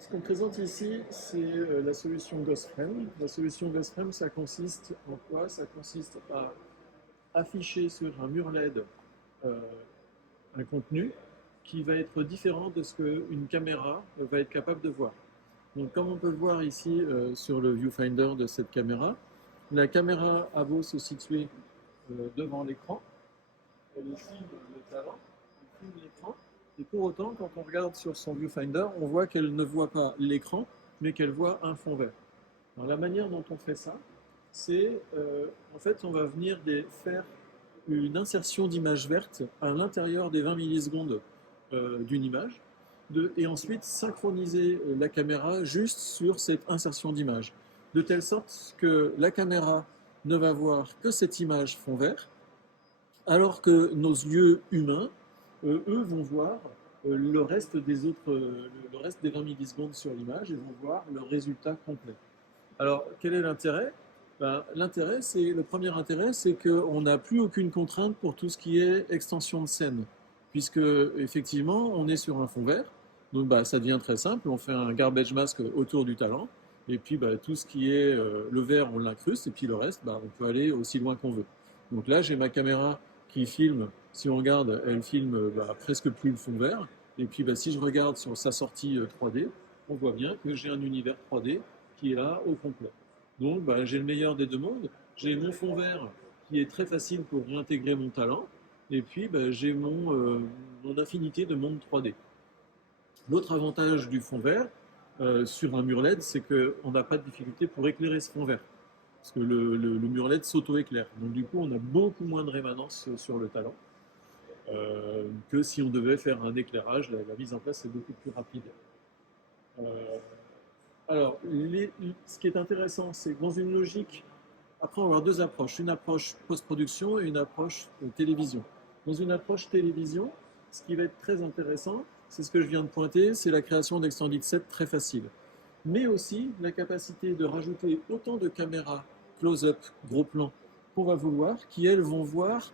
Ce qu'on présente ici, c'est la solution GhostFrame. La solution GhostFrame, ça consiste en quoi? Ça consiste à afficher sur un mur LED euh, un contenu qui va être différent de ce qu'une caméra va être capable de voir. Donc, comme on peut le voir ici sur le viewfinder de cette caméra, la caméra a beau se situer devant l'écran, elle filme le talent, elle filme l'écran, et pour autant, quand on regarde sur son viewfinder, on voit qu'elle ne voit pas l'écran, mais qu'elle voit un fond vert. Alors, la manière dont on fait ça, c'est en fait, on va venir faire une insertion d'image verte à l'intérieur des 20 millisecondes d'une image, et ensuite synchroniser la caméra juste sur cette insertion d'image, de telle sorte que la caméra ne va voir que cette image fond vert, alors que nos yeux humains, eux, vont voir le reste le reste des 20 millisecondes sur l'image et vont voir le résultat complet. Alors, quel est l'intérêt? Ben, le premier intérêt, c'est qu'on n'a plus aucune contrainte pour tout ce qui est extension de scène, puisque effectivement, on est sur un fond vert, donc bah, ça devient très simple, on fait un garbage mask autour du talent, et puis bah, tout ce qui est le vert, on l'incruste, et puis le reste, bah, on peut aller aussi loin qu'on veut. Donc là, j'ai ma caméra qui filme, si on regarde, elle filme bah, presque plus le fond vert, et puis bah, si je regarde sur sa sortie 3D, on voit bien que j'ai un univers 3D qui est là au complet. Donc bah, j'ai le meilleur des deux mondes. J'ai mon fond vert qui est très facile pour réintégrer mon talent. Et puis bah, j'ai mon infinité de mondes 3D. L'autre avantage du fond vert sur un mur LED, c'est qu'on n'a pas de difficulté pour éclairer ce fond vert. Parce que le mur LED s'auto-éclaire. Donc du coup, on a beaucoup moins de rémanence sur le talent que si on devait faire un éclairage. La mise en place est beaucoup plus rapide. Euh, Alors, ce qui est intéressant, c'est que dans une logique, après on va avoir deux approches, une approche post-production et une approche télévision. Dans une approche télévision, ce qui va être très intéressant, c'est ce que je viens de pointer, c'est la création d'extended set très facile. Mais aussi la capacité de rajouter autant de caméras close-up, gros plan, qu'on va vouloir, qui elles vont voir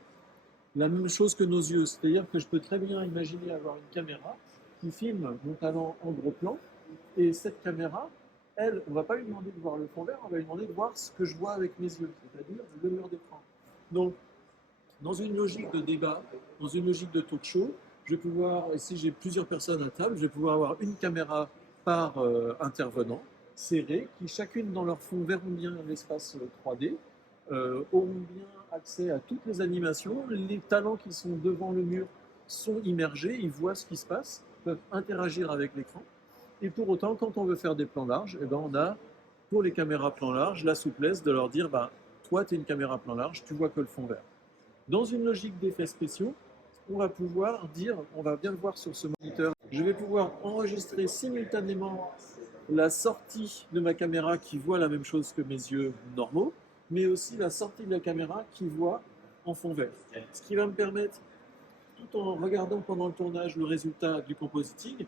la même chose que nos yeux. C'est-à-dire que je peux très bien imaginer avoir une caméra qui filme mon talent en gros plan, et cette caméra, elle, on ne va pas lui demander de voir le fond vert, on va lui demander de voir ce que je vois avec mes yeux, c'est-à-dire le mur d'écran. Donc, dans une logique de débat, dans une logique de talk show, je vais pouvoir, si j'ai plusieurs personnes à table, je vais pouvoir avoir une caméra par intervenant, serrée, qui chacune dans leur fond verront bien l'espace 3D, auront bien accès à toutes les animations. Les talents qui sont devant le mur sont immergés, ils voient ce qui se passe, peuvent interagir avec l'écran. Et pour autant, quand on veut faire des plans larges, eh ben on a, pour les caméras plan large, la souplesse de leur dire bah, toi, tu es une caméra plan large, tu vois que le fond vert. Dans une logique d'effets spéciaux, on va pouvoir dire, on va bien le voir sur ce moniteur, je vais pouvoir enregistrer simultanément la sortie de ma caméra qui voit la même chose que mes yeux normaux, mais aussi la sortie de la caméra qui voit en fond vert. Ce qui va me permettre, tout en regardant pendant le tournage le résultat du compositing,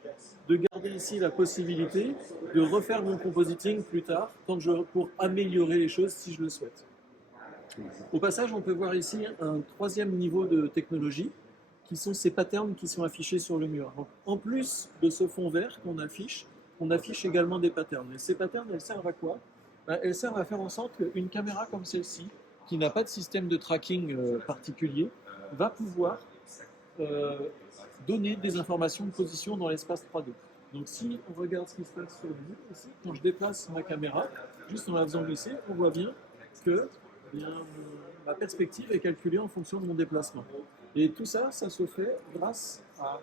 de garder ici la possibilité de refaire mon compositing plus tard pour améliorer les choses si je le souhaite. Au passage, on peut voir ici un troisième niveau de technologie qui sont ces patterns qui sont affichés sur le mur. Donc, en plus de ce fond vert qu'on affiche, on affiche également des patterns. Et ces patterns, elles servent à quoi? Elles servent à faire en sorte qu'une caméra comme celle-ci, qui n'a pas de système de tracking particulier, va pouvoir donner des informations de position dans l'espace 3D. Donc si on regarde ce qui se passe sur le mur ici, quand je déplace ma caméra, juste en la faisant glisser, on voit bien que ma perspective est calculée en fonction de mon déplacement. Et tout ça, ça se fait grâce à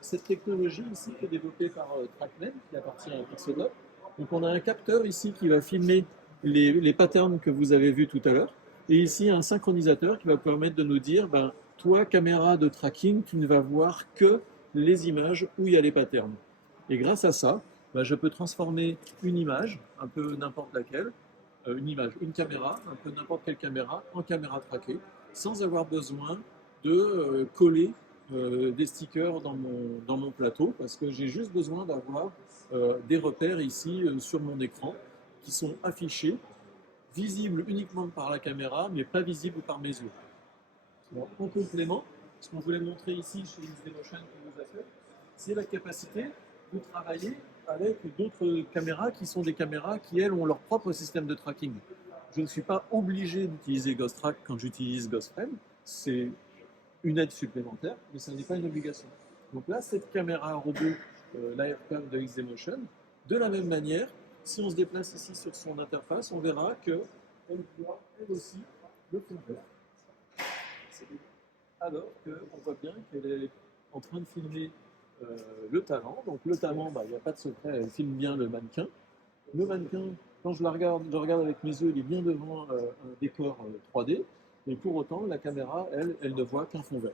cette technologie ici qui est développée par TrackMan, qui appartient à Pixodop. Donc on a un capteur ici qui va filmer les patterns que vous avez vus tout à l'heure, et ici un synchronisateur qui va permettre de nous dire, ben, toi, caméra de tracking, tu ne vas voir que les images où il y a les patterns. Et grâce à ça, ben, je peux transformer une image, un peu n'importe laquelle, une caméra, un peu n'importe quelle caméra, en caméra traquée, sans avoir besoin de coller des stickers dans mon plateau, parce que j'ai juste besoin d'avoir des repères ici sur mon écran qui sont affichés, visibles uniquement par la caméra, mais pas visibles par mes yeux. Bon, en complément, ce qu'on voulait montrer ici chez XD Motion qui nous a fait, c'est la capacité de travailler avec d'autres caméras qui sont des caméras qui, elles, ont leur propre système de tracking. Je ne suis pas obligé d'utiliser Ghost Track quand j'utilise Ghost Frame. C'est une aide supplémentaire, mais ça n'est pas une obligation. Donc là, cette caméra robot, l'Aircam de XDMotion, de la même manière, si on se déplace ici sur son interface, on verra qu'elle voit elle aussi le fond vert. Alors qu'on voit bien qu'elle est en train de filmer le talent. Donc le talent, il n'y a pas de secret, elle filme bien le mannequin. Le mannequin, quand je le regarde avec mes yeux, il est bien devant un décor 3D, mais pour autant, la caméra, elle ne voit qu'un fond vert.